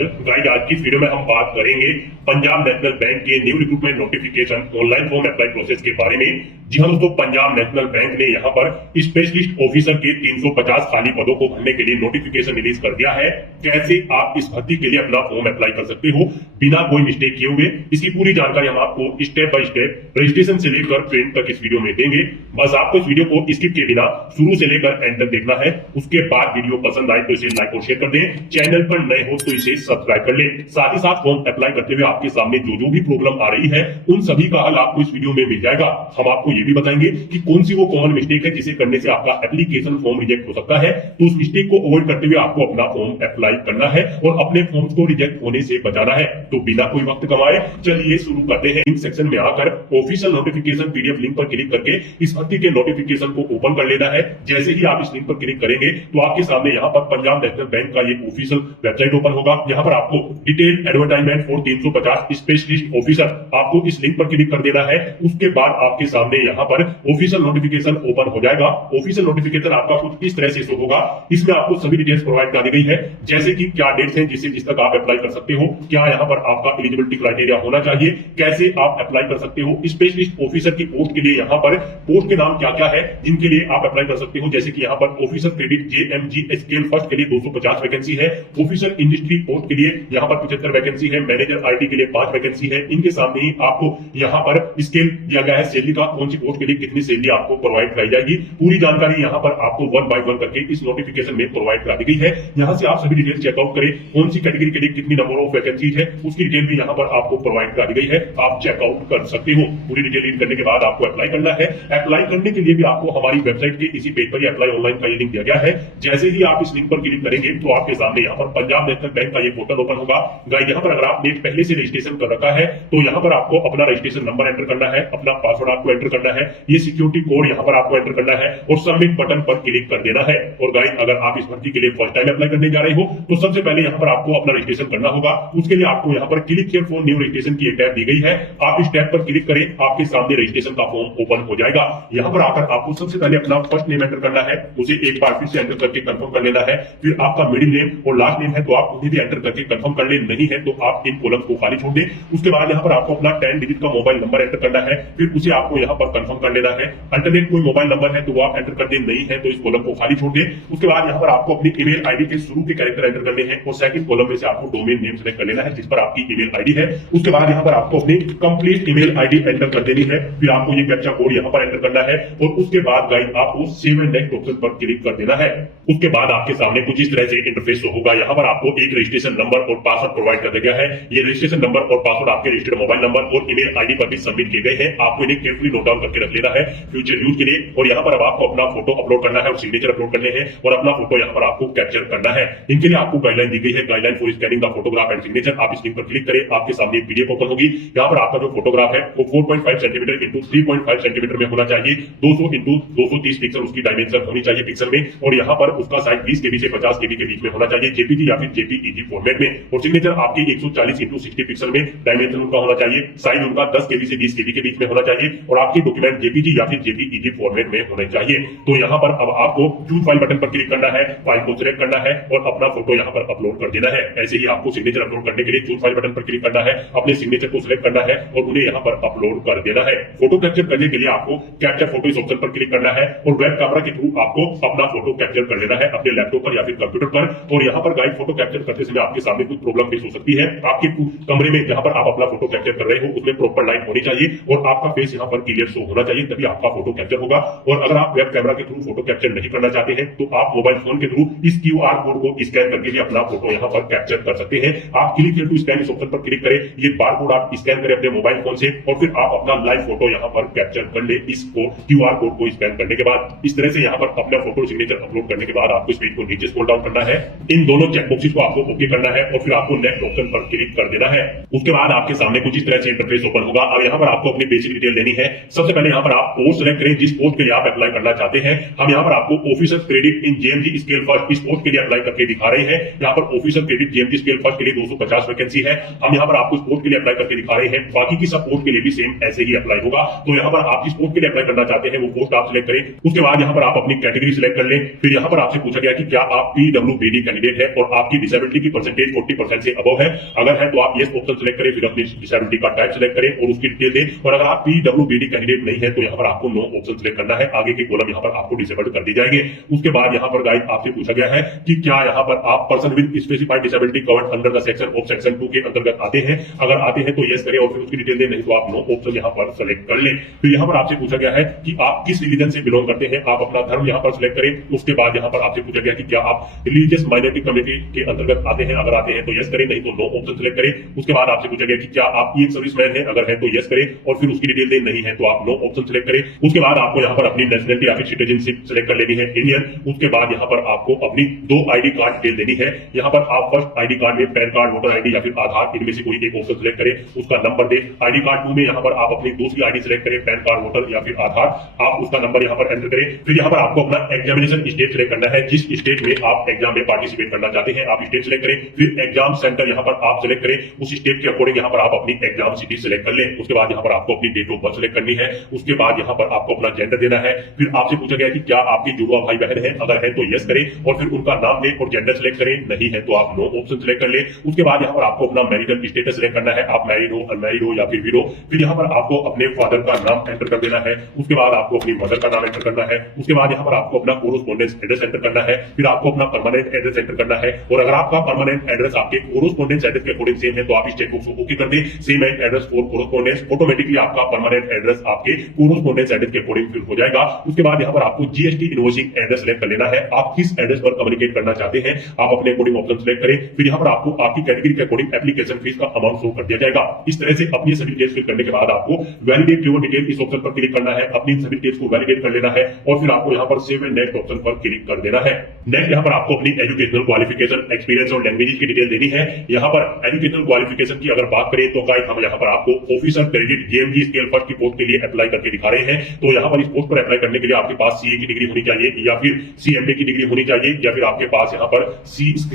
Guys आज की इस वीडियो में हम बात करेंगे पंजाब नेशनल बैंक के new recruitment notification online form apply process के बारे में। जी हाँ दोस्तों, पंजाब नेशनल बैंक ने यहाँ पर स्पेशलिस्ट ऑफिसर के 350 खाली पदों को भरने के लिए नोटिफिकेशन रिलीज कर दिया है। कैसे आप इस भर्ती के लिए अपना फॉर्म अप्लाई कर सकते हो बिना कोई मिस्टेक किए हुए, इसकी पूरी जानकारी हम आपको स्टेप बाय स्टेप रजिस्ट्रेशन से लेकर प्रिंट तक इस वीडियो में देंगे। बस आपको इस वीडियो को स्किप किए बिना शुरू से लेकर एंड तक देखना है। उसके बाद वीडियो पसंद आए तो इसे लाइक और शेयर कर दें। चैनल पर नए हो तो इसे सब्सक्राइब कर ले। साथ ही साथ फॉर्म अप्लाई करते हुए आपके सामने जो भी प्रॉब्लम आ रही है उन सभी का हल आपको इस वीडियो में मिल जाएगा। हम आपको ये भी बताएंगे कि कौन सी वो कॉमन मिस्टेक है जिसे करने से आपका एप्लीकेशन फॉर्म रिजेक्ट हो सकता है। तो उस मिस्टेक को अवॉइड करते हुए आपको अपना फॉर्म अप्लाई करना है और अपने फॉर्म को रिजेक्ट होने से बचाना है। तो बिना कोई वक्त गंवाए चलिए शुरू करते हैं। लिंक सेक्शन में आकर ऑफिशियल नोटिफिकेशन पीडीएफ लिंक पर क्लिक करके इस भर्ती के नोटिफिकेशन को ओपन कर लेना है। जैसे ही आप इस लिंक पर क्लिक करेंगे तो आपके सामने यहाँ पर पंजाब नेशनल बैंक का ये ऑफिशियल वेबसाइट ओपन होगा। यहाँ पर आपको detail advertisement for 350 specialist officer आपको इस लिंक पर क्लिक कर देना है। उसके बाद आपके सामने यहाँ पर ऑफिशियल नोटिफिकेशन ओपन हो जाएगा। ऑफिशियल नोटिफिकेशन आपका कुछ इस तरह से शो होगा। इसमें आपको सभी डिटेल्स प्रोवाइड कर दी गई है, जैसे कि क्या डेट्स हैं जिस तक आप अप्लाई कर सकते हो, क्या यहाँ पर आपका एलिजिबिलिटी क्राइटेरिया होना चाहिए, कैसे आप अप्लाई कर सकते हो। स्पेशलिस्ट ऑफिसर की पोस्ट के लिए यहाँ पर पोस्ट के नाम क्या क्या है जिनके लिए आप अप्लाई कर सकते हो, जैसे कि यहाँ पर officer credit JMG scale first के लिए 250 वैकेंसी है। ऑफिसर इंडस्ट्री पोस्ट के लिए यहाँ पर 75 वैकेंसी है। मैनेजर आईटी के लिए 5 वैकेंसी है। इनके सामने ही आपको यहाँ पर स्केल दिया गया है सैलरी का, कौन सी पोस्ट के लिए कितनी सैलरी आपको प्रोवाइड कराई जाएगी। पूरी जानकारी यहाँ पर आपको 1 बाय 1 करके इस नोटिफिकेशन में प्रोवाइड करा दी गई है। यहाँ से आप सभी डिटेल चेकआउट करें, कौन सी कैटेगरी के लिए कितनी नंबर ऑफ वैकेंसी है उसकी डिटेल भी यहाँ पर आपको प्रोवाइड करा दी गई है। आप चेकआउट कर सकते हो। पूरी डिटेल रीड करने के बाद आपको अप्लाई करना है। अप्लाई करने के लिए भी आपको हमारी वेबसाइट के इसी पेज पर अप्लाई ऑनलाइन का ये लिंक दिया गया है। जैसे ही आप इस लिंक पर क्लिक करेंगे तो आपके सामने यहाँ पर पंजाब नेशनल बैंक का ये पोर्टल ओपन होगा। गाइस यहाँ पर अगर आपने पहले से रजिस्ट्रेशन कर रखा है तो यहाँ पर आपको अपना रजिस्ट्रेशन नंबर एंटर करना है, अपना पासवर्ड आपको एंटर करना है, ये सिक्योरिटी कोड यहाँ पर आपको एंटर करना है और सबमिट बटन पर क्लिक कर देना है। और गाइस अगर आप इस भर्ती के लिए फर्स्ट टाइम अप्लाई करने जा रहे हो तो सबसे पहले यहाँ पर आपको अपना रजिस्ट्रेशन करना होगा। उसके लिए आपको यहाँ पर click here for new registration की एक टैब दी गई है। आप इस टैब पर क्लिक करें, आपके सामने रजिस्ट्रेशन का फॉर्म ओपन हो जाएगा। यहाँ पर आकर आपको सबसे पहले अपना फर्स्ट नेम एंटर करना है, उसे एक बार फिर से एंटर करके कंफर्म कर लेना है। फिर आपका मिडिल नेम और लास्ट नेम है तो आप उन्हें भी एंटर करके कंफर्म कर ले, नहीं है तो आप इन कॉलम को खाली छोड़ दें। उसके बाद यहाँ पर आपको अपना 10 डिजिट का मोबाइल नंबर एंटर करना है, फिर उसे आपको यहाँ पर कंफर्म कर लेना है। अल्टरनेट कोई मोबाइल नंबर है तो वो आप एंटर कर दें, नहीं है तो इस कॉलम को खाली छोड़ दें। उसके बाद यहाँ पर आपको अपनी ईमेल आईडी के शुरू के कैरेक्टर एंटर करने हैं और सेकंड कॉलम में से आपको डोमेन नेम सेलेक्ट कर लेना है जिस पर आपकी ईमेल आईडी है। उसके बाद यहाँ पर आपको अपनी कंप्लीट ईमेल आईडी एंटर कर देनी है। फिर आपको ये कैप्चा कोड यहाँ पर एंटर करना है और उसके बाद गाइस आपको सेव एंड नेक्स्ट ऑप्शन पर क्लिक कर देना है। उसके बाद आपके सामने कुछ इस तरह से इंटरफेस होगा। यहाँ पर आपको एक रजिस्ट्रेशन नंबर और पासवर्ड प्रोवाइड कर दिया गया है। ये रजिस्ट्रेशन नंबर और पासवर्ड आपके रजिस्टर्ड मोबाइल नंबर और ईमेल आईडी पर भी सबमिट किए गए हैं। आपको इन्हें केयरफुली नोट डाउन करके रख लेना है फ्यूचर यूज के लिए। और यहाँ पर अब आपको अपना फोटो अपलोड करना है और सिग्नेचर अपलोड करने हैं और अपना फोटो यहाँ पर आपको कैप्चर करना है। इनके लिए आपको गाइडलाइन दी गई है, guideline for scanning the photograph and signature. आप इस लिंक पर क्लिक करें, आपके सामने पीडीएफ ओपन होगी। यहाँ पर आपका जो फोटोग्राफ है वो 4.5 सेंटीमीटर इंटू 3.5 सेंटीमीटर में होना चाहिए। 200 इंटू 230 पिक्सल उसकी डायमेंशन होनी चाहिए पिक्सल में। और यहाँ पर उसका साइज 20 केबी से 50 केबी के बीच में होना चाहिए, जेपीजी या फिर जेपीईजी फॉर्मेट में। और सिग्नेचर आपकी 140 इंटू 60 पिक्सल में डायमेंशन उनका होना चाहिए। साइज उनका 10 केबी से 20 केबी के बीच में होना चाहिए और आपकी डॉक्यूमेंट जेपीजी या फिर जेपीईजी फॉर्मेट में होने चाहिए। तो यहाँ पर अब आपको चूज फाइल बटन पर क्लिक करना है, फाइल को सिलेक्ट करना है और अपना फोटो यहाँ पर अपलोड कर देना है। ऐसे ही आपको सिग्नेचर अपलोड करने के लिए चूज फाइल बटन पर क्लिक करना है, अपने सिग्नेचर को सिलेक्ट करना है और उन्हें यहाँ पर अपलोड कर देना है। फोटो कैप्चर करने के लिए आपको कैप्चर फोटो इस ऑप्शन पर क्लिक करना है और वेब कैमरा के थ्रू आपको अपना फोटो कैप्चर कर लेना है अपने लैपटॉप पर या फिर कंप्यूटर पर। और यहाँ पर गाइड फोटो कैप्चर करते समय आपके सामने कुछ प्रॉब्लम फेस हो सकती है। आपके कमरे में जहां पर आप अपना फोटो कैप्चर कर रहे हो उसमें प्रॉपर लाइट होनी चाहिए और आपका फेस यहाँ पर क्लियर शो होना चाहिए, तभी आपका फोटो कैप्चर होगा। और अगर आप वेब कैमरा के थ्रू फोटो कैप्चर नहीं करना चाहते हैं तो आप मोबाइल फोन के थ्रू इस QR कोड को स्कैन करके भी अपना फोटो यहाँ पर कैप्चर कर सकते हैं। आप क्लिक हियर टू स्कैन इस ऑप्शन पर क्लिक करें, ये बार कोड आप स्कैन करें अपने मोबाइल फोन से और फिर आप अपना लाइव फोटो यहाँ पर कैप्चर कर ले इसको QR कोड को स्कैन करने के बाद। इस तरह से यहाँ पर अपना फोटो सिग्नेचर अपलोड करने के बाद आपको इस पेज को नीचे स्क्रॉल डाउन करना है, इन दोनों चेकबॉक्सेस को आपको ओके करना है और फिर आपको नेक्स्ट ऑप्शन पर क्लिक कर देना है। उसके बाद आपके सामने कुछ इस तरह से इंटरफेस ओपन होगा। अब यहाँ पर आपको अपनी बेसिक डिटेल देनी है। सबसे पहले यहाँ पर आप पोस्ट सेलेक्ट करें जिस पोस्ट के लिए आप अप्लाई करना चाहते हैं। हम यहाँ पर आपको officer credit in JMG scale first इस पोस्ट के लिए अप्लाई करके दिखा रहे हैं। यहाँ पर officer credit JMG scale first के लिए 250 वैकेंसी है। हम यहाँ पर आपको इस पोस्ट के लिए अप्लाई करके दिखा रहे हैं। बाकी की सब पोस्ट के लिए भी सेम ऐसे ही अप्लाई होगा। तो यहाँ पर आप जिस पोस्ट के लिए अप्लाई करना चाहते हैं वो पोस्ट आप सिलेक्ट करें। उसके बाद यहाँ पर आप अपनी कैटेगरी सिलेक्ट कर लें। फिर यहाँ पर आपसे पूछा गया कि क्या आप PWBD कैंडिडेट है और आपकी डिसेबिलिटी की परसेंटेज 40% से अबव है। अगर है तो आप यस ऑप्शन सेलेक्ट करें, फिर अपनी डिसेबिलिटी का टाइप सेलेक्ट करें और उसकी डिटेल दें। और अगर आप पीडब्ल्यूबीडी कैंडिडेट नहीं है तो यहाँ पर आपको नो ऑप्शन सेलेक्ट करना है, आगे के कॉलम यहाँ पर आपको डिसेबल्ड कर दी जाएंगे। उसके बाद यहाँ पर गाइड आपसे पूछा गया है कि क्या यहाँ पर आप person with specified disability covered under the section of section 2 के अंतर्गत आते हैं। अगर आते हैं तो यस करें और फिर उसकी डिटेल दें, नहीं तो आप नो ऑप्शन यहाँ पर सेलेक्ट कर लें। फिर यहाँ पर आपसे पूछा गया है कि आप किस रिलीजन से बिलोंग करते हैं, आप अपना धर्म यहाँ पर सिलेक्ट करें। उसके बाद यहाँ पर आपसे पूछा गया कि क्या आप रिलीजियस माइनॉरिटी कम्युनिटी के अंतर्गत आते हैं, अगर आते हैं तो यस करें, नहीं तो नो ऑप्शन सेलेक्ट करें। उसके बाद आपसे पूछा गया कि क्या आप एक सर्विसमैन है, अगर है तो यस करें और फिर उसकी डिटेल दें, नहीं है तो आप नो ऑप्शन सेलेक्ट करें। उसके बाद आपको यहाँ पर अपनी नेशनलिटी या फिर सिटीजनशिप सेलेक्ट कर लेनी है, इंडियन। उसके बाद यहाँ पर आपको अपनी 2 आईडी कार्ड डिटेल देनी है। यहाँ पर आप फर्स्ट आईडी कार्ड में पैन कार्ड, वोटर आईडी या फिर आधार, इनमें से कोई एक ऑप्शन सेलेक्ट करें, उसका नंबर दे। आईडी कार्ड 2 में यहाँ पर आप अपनी दूसरी आईडी सेलेक्ट करें, पैन कार्ड, वोटर या फिर आधार, आप उसका नंबर यहाँ पर एंटर करें। फिर यहाँ पर आपको अपना एग्जामिनेशन स्टेट सेलेक्ट करना है, जिस स्टेट में आप एग्जाम में पार्टिसिपेट करना चाहते हैं आप स्टेट सेलेक्ट करें। फिर एग्जाम सेंटर यहाँ पर आप सेलेक्ट करें, उस स्टेट के अकॉर्डिंग यहाँ पर आप अपनी एग्जाम सिटी सेलेक्ट कर लें। उसके बाद यहाँ पर आपको अपनी डेट ऑफ बर्थ सेलेक्ट करनी है। उसके बाद यहाँ पर आपको अपना जेंडर देना है। फिर आपसे पूछा गया कि क्या आपके जुड़वा भाई बहन है, अगर है तो यस करें और फिर उनका नाम दें और जेंडर सेलेक्ट करें, नहीं है तो आप नो ऑप्शन सेलेक्ट कर लें। उसके बाद यहाँ पर आपको अपना मैरिटल स्टेटस सेलेक्ट करना है, आप मैरिड हो, अनमैरिड हो या फिर विडो। फिर यहाँ पर आपको अपने फादर का नाम एंटर कर देना है। उसके बाद आपको अपनी मदर का नाम एंटर करना है। उसके बाद यहाँ पर आपको अपना कोरोस्पोंडेंस एड्रेस एंटर करना है। फिर आपको अपना परमानेंट एड्रेस एंटर करना है। और अगर आपका परमानेंट एड्रेस आपके कोरोस्पोंडेंस एड्रेस के अकॉर्डिंग सेम है तो आप इस चेकबॉक्स को ओके कर दें, same address for correspondence. Automatically आपका परमानेंट एड्रेस आपके कोरोस्पोंडेंस एड्रेस के अकॉर्डिंग फिल हो जाएगा। उसके बाद यहाँ पर आपको जीएसटी इनवॉइसिंग एड्रेस सेलेक्ट कर लेना है, आप किस एड्रेस पर कम्युनिकेट करना चाहते हैं आप अपने अकॉर्डिंग ऑप्शन सेलेक्ट करें। फिर यहाँ पर आपको आपकी कैटेगरी के अकॉर्डिंग एप्लीकेशन फीस का अमाउंट शो कर दिया जाएगा। इस तरह से अपनी सभी डिटेल्स फिल करने के बाद आपको वैलिडेट योर डिटेल इस ऑप्शन पर क्लिक करना है, अपनी सभी डिटेल्स को वैलिडेट कर लेना है और फिर आपको यहाँ पर सेव एंड नेक्स्ट ऑप्शन पर क्लिक कर देना है। नेक्स्ट यहाँ पर आपको अपनी एजुकेशनल क्वालिफिकेशन, एक्सपीरियंस और लैंग्वेज की डिटेल देनी है। यहाँ पर एजुकेशनल क्वालिफिकेशन की अगर बात करें तो गाइस हम यहाँ पर आपको officer credit JMG scale first की पोस्ट के लिए अप्लाई करके दिखा रहे हैं। तो यहाँ पर इस पोस्ट पर अप्लाई करने के लिए आपके पास सीए की डिग्री होनी चाहिए या फिर सीएमए की डिग्री होनी चाहिए या फिर आपके पास यहाँ पर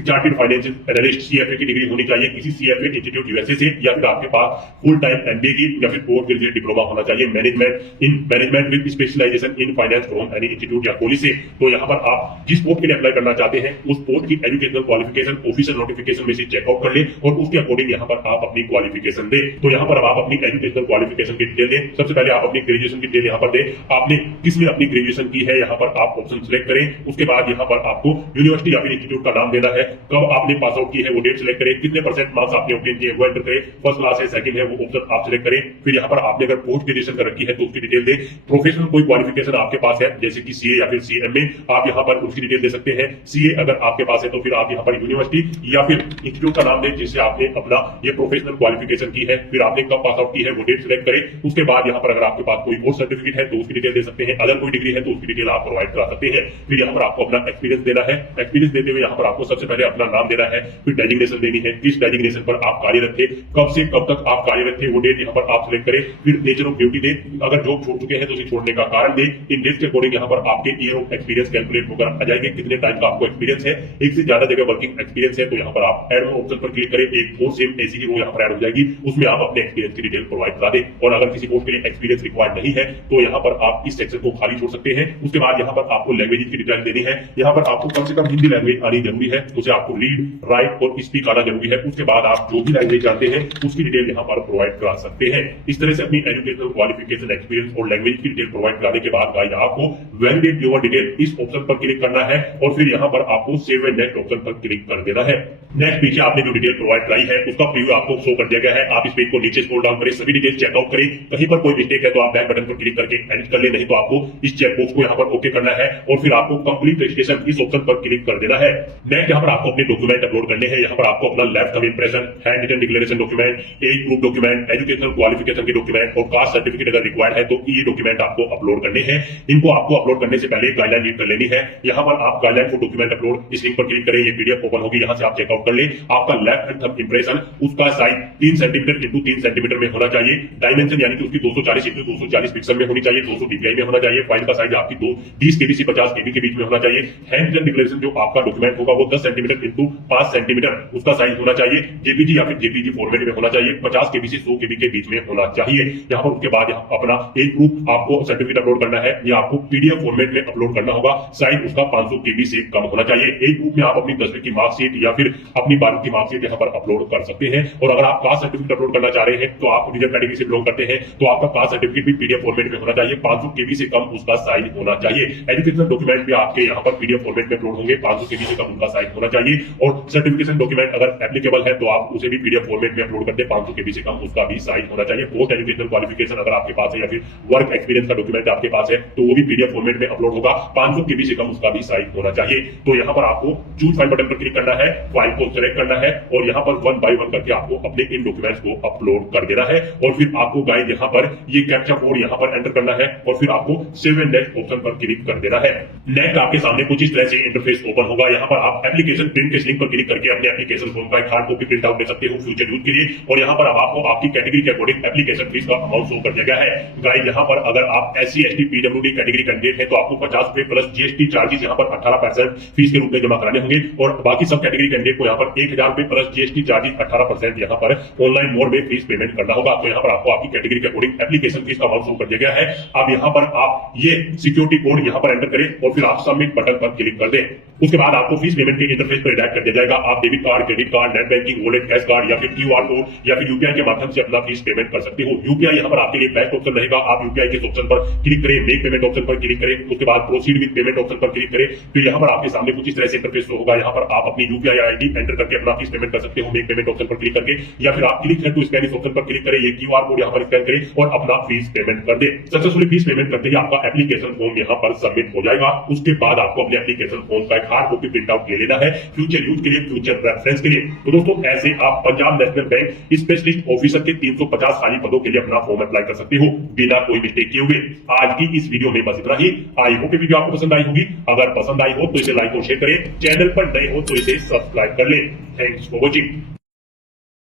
चार्टर्ड फाइनेंशियल एनालिस्ट सीएफए की डिग्री होनी चाहिए किसी सीएफए इंस्टीट्यूट यूएसए से, या फिर आपके पास फुल टाइम एमबीए की या फिर पोस्ट ग्रेजुएट डिप्लोमा होना चाहिए management with specialisation in finance from any institute या कॉलेज से। तो यहाँ पर आप जिस पोस्ट के लिए अप्लाई करना चाहते हैं उस पोस्ट की एजुकेशनल क्वालिफिकेशन ऑफिशियल नोटिफिकेशन में से चेकआउट कर ले और उसके अकॉर्डिंग यहाँ पर आप अपनी क्वालिफिकेशन दे। तो यहाँ पर आप अपनी एजुकेशनल क्वालिफिकेशन की डिटेल दें। सबसे पहले आप अपनी ग्रेजुएशन की डिटेल यहाँ पर दें, आपने किसमें अपनी ग्रेजुएशन की है यहाँ पर आप ऑप्शन सिलेक्ट करें। उसके बाद यहाँ पर आपको यूनिवर्सिटी या फिर इंस्टीट्यूट का नाम देना है, कब आपने पास आउट की है वो डेट सिलेक्ट करें, कितने परसेंट मार्क्स आपने ऑब्टेन किए वो एंटर करें, फर्स्ट क्लास है सेकंड है वो ऑप्शन आप सिलेक्ट करें। फिर यहाँ पर आपने अगर पोस्ट ग्रेजुएशन कर रखी है तो उसकी डिटेल दें। प्रोफेशनल कोई क्वालिफिकेशन आपके पास है जैसे कि सीए या फिर सीएमए, आप यहाँ पर उसकी डिटेल दे सकते हैं। सीए अगर आपके पास है तो फिर आप यहाँ पर यूनिवर्सिटी या फिर इंस्टीट्यूट का नाम दें जिससे आपने अपना ये प्रोफेशनल क्वालिफिकेशन की है, फिर आपने कब पास आउट की है वो डेट सिलेक्ट करें। उसके बाद यहाँ पर अगर आपके पास कोई और सर्टिफिकेट है तो उसकी डिटेल दे सकते हैं, अगर कोई डिग्री है तो उसकी डिटेल आप प्रोवाइड करा सकते हैं। फिर यहाँ पर आपको अपना एक्सपीरियंस देना है। एक्सपीरियंस देते हुए यहाँ पर आपको सबसे पहले अपना नाम देना है, फिर डेजिग्नेशन देनी है, किस डेजिग्नेशन पर आप कार्यरत थे, कब से कब तक आप कार्यरत थे वो डेट यहाँ पर आप सिलेक्ट करें। फिर नेचर ऑफ ड्यूटी दे, अगर जॉब छोड़ चुके हैं तो उसे छोड़ने का कारण दे। इन डेट के अकॉर्डिंग यहाँ पर आपके ईयर ऑफ एक्सपीरियंस कैलकुलेट होकर आ जाएंगे, कितने टाइम का आपको एक्सपीरियंस है, एक से ज्यादा जगह वर्किंग एक्सपीरियंस है तो यहाँ पर आप एड ऑप्शन पर क्लिक करें, एक और सेम ऐसी ही वो यहाँ पर ऐड हो जाएगी, उसमें आप अपने एक्सपीरियंस की डिटेल प्रोवाइड करा दें। और अगर किसी पोस्ट के लिए एक्सपीरियंस रिक्वायर्ड नहीं है तो यहाँ पर आप इस सेक्शन को खाली छोड़ सकते हैं। उसके बाद यहाँ पर आपको लैंग्वेज की डिटेल देनी है, यहाँ पर आपको कम से कम हिंदी लैंग्वेज आनी जरूरी है, उसे आपको रीड राइट और स्पीक आना जरूरी है। उसके बाद आप जो भी लैंग्वेज जानते हैं उसकी डिटेल यहाँ पर प्रोवाइड करा सकते हैं। इस तरह से अपनी एजुकेशनल क्वालिफिकेशन, एक्सपीरियंस और लैंग्वेज की डिटेल प्रोवाइड कराने के बाद गाइस आपको वैलिडेट योर डिटेल इस ऑप्शन पर क्लिक करना है और फिर यहाँ पर आपको सेव एंड नेक्स्ट ऑप्शन पर क्लिक कर देना है। नेक्स्ट पीछे आपने जो डिटेल प्रोवाइड कराई है उसका प्रीव्यू आपको शो कर दिया गया है। आप इस पेज को नीचे स्क्रॉल डाउन करें, सभी डिटेल चेकआउट करें, कहीं पर कोई मिस्टेक है तो आप बैक बटन पर क्लिक करके एडिट कर ले, नहीं तो आपको इस चेकबॉक्स को यहाँ पर ओके करना है और फिर आपको कंप्लीट रजिस्ट्रेशन इस ऑप्शन पर क्लिक कर देना है। नेक्स्ट यहाँ पर आपको अपने डॉक्यूमेंट अपलोड करने हैं। यहाँ पर आपको अपना left thumb impression, hand written declaration document, age proof document, educational qualification के डॉक्यूमेंट और कास्ट सर्टिफिकेट अगर रिक्वायर्ड है तो ये डॉक्यूमेंट आपको अपलोड करने हैं। इनको आपको अपलोड करने से पहले गाइडलाइन रीड कर लेनी है। यहाँ पर आप गाइडलाइन फॉर डॉक्यूमेंट अपलोड इस लिंक पर क्लिक करें, ये पीडीएफ ओपन होगी, यहाँ से आप चेकआउट कर ले। आपका लेफ्ट हैंड थंब इंप्रेशन उसका साइज 3 सेंटीमीटर इंटू 3 सेंटीमीटर में होना चाहिए। डायमेंशन यानी कि उसकी 240 इंटू 240 पिक्सल में होनी चाहिए, 200 डीपीआई में होना चाहिए। फाइल का साइज आपकी 20 केबी से 50 केबी के बीच में होना चाहिए। हैंड रिटन डिक्लेरेशन जो आपका डॉक्यूमेंट होगा वो 10 सेंटीमीटर इंटू 5 सेंटीमीटर उसका साइज होना चाहिए। जेपीजी या फिर जेपीजी फॉर्मेट में होना चाहिए, 50 केबी से 100 केबी के बीच में होना चाहिए। यहाँ पर उसके बाद यहाँ अपना एक प्रूफ आपको सर्टिफिकेट अपलोड करना है, या आपको पीडीएफ फॉर्मेट में अपलोड करना होगा। साइज उसका 500 केबी से कम होना चाहिए। एक प्रूफ में आप अपनी 10वीं की मार्कशीट या फिर अपनी बारहवीं की मार्कशीट यहाँ पर अपलोड कर सकते हैं। और अगर आप कास्ट सर्टिफिकेट अपलोड करना चाह रहे हैं तो आप रिजर्व कैटेगरी से बिलोंग करते हैं तो आपका कास्ट सर्टिफिकेट भी पीडीएफ फॉर्मेट में होना चाहिए, 500 केबी से कम उसका साइज होना चाहिए। एजुकेशनल डॉक्यूमेंट भी आपके यहाँ पर पीडीएफ फॉर्मेट में अपलोड होंगे, 500 केबी से कम उनका साइज होना चाहिए। और सर्टिफिकेशन डॉक्यूमेंट अगर एप्लीकेबल है तो आप उसे भी पीडीएफ फॉर्मेट में अपलोड करते हैं, 500 केबी से कम उसका भी साइज होना चाहिए। पोस्ट एजुकेशनल क्वालिफिकेशन अगर आपके पास है या फिर वर्क एक्सपीरियंस का डॉक्यूमेंट आपके पास है तो वो भी पीडीएफ फॉर्मेट में अपलोड होगा, 500 केबी से कम उसका भी साइज होना चाहिए। तो यहाँ पर आपको चूज फाइल बटन पर क्लिक करना है, फाइल को सिलेक्ट करना है और यहाँ पर 1 बाय 1 करके आपको अपने इन डॉक्यूमेंट्स को अपलोड कर देना है। और फिर आपको गाइड यहाँ पर ये कैप्चा कोड यहाँ पर एंटर करना है और फिर आपको सेव एंड नेक्स्ट ऑप्शन पर क्लिक कर देना है। नेक्स्ट आपके सामने कुछ इस तरह से इंटरफेस ओपन होगा। यहाँ पर आप एप्लीकेशन प्रिंट के लिंक पर क्लिक करके अपने एप्लीकेशन फॉर्म का एक हार्ड कॉपी प्रिंट आउट ले सकते हो फ्यूचर यूज के लिए। और यहाँ पर अब आपको आपकी कैटेगरी के अकॉर्डिंग एप्लीकेशन फीस का अमाउंट शो कर दिया गया है। गाइड यहाँ पर अगर आप SC ST PWD category candidate है तो आपको 50 रुपए प्लस GST चार्जेस यहाँ पर 18% फीस के रूप में जमा कराने होंगे। और बाकी सब कैटेगरी कैंडिडेट को यहाँ पर 1000 रुपए प्लस GST चार्जेस 18% यहाँ पर ऑनलाइन मोड में फीस पेमेंट करना होगा। तो यहाँ पर आपको आपकी कैटेगरी के अकॉर्डिंग एप्लीकेशन फीस का अमाउंट शो कर दिया गया है। अब यहाँ पर आप ये सिक्योरिटी कोड यहाँ पर एंटर करें और फिर आप सबमिट बटन पर क्लिक कर दें। उसके बाद आपको फीस पेमेंट के इंटरफेस पर रिडायरेक्ट कर दिया जाएगा। आप debit card, credit card, net banking, wallet, cash card या फिर QR कोड या फिर यूपीआई के माध्यम से अपना फीस पेमेंट कर सकते हो। यूपीआई यहाँ पर आपके लिए बेस्ट ऑप्शन रहेगा। आप यूपीआई के ऑप्शन पर क्लिक करें, मेक पेमेंट ऑप्शन पर क्लिक करें, उसके बाद प्रोसीड विद पेमेंट ऑप्शन पर क्लिक करें। फिर यहाँ पर आपके सामने कुछ इस तरह से इंटरफेस होगा। यहाँ पर आप अपनी यूपीआई आईडी एंटर करके अपना फीस पेमेंट कर सकते हो मेक पेमेंट ऑप्शन पर क्लिक करके, या फिर आप क्लिक है टू स्कैन इस ऑप्शन पर क्लिक करें, ये QR कोड यहाँ पर स्कैन करें और अपना फीस पेमेंट कर दे। सक्सेसफुली फीस पेमेंट करते ही आपका एप्लीकेशन फॉर्म यहाँ पर सबमिट हो जाएगा। उसके बाद आपको अपने एप्लीकेशन फॉर्म का एक हार्ड कॉपी प्रिंट आउट ले लेना है फ्यूचर यूज के लिए, फ्यूचर रेफरेंस के लिए। तो दोस्तों ऐसे आप Punjab national bank specialist officer के 350 खाली पदों के लिए अपना फॉर्म अप्लाई कर सकते हो बिना कोई मिस्टेक किए हुए। आज की इस वीडियो में बस इतना ही। आई होप वीडियो आपको पसंद आई होगी। अगर पसंद आई हो तो इसे लाइक और शेयर करें, चैनल पर नए हो तो इसे सब्सक्राइब कर ले। Thanks for watching.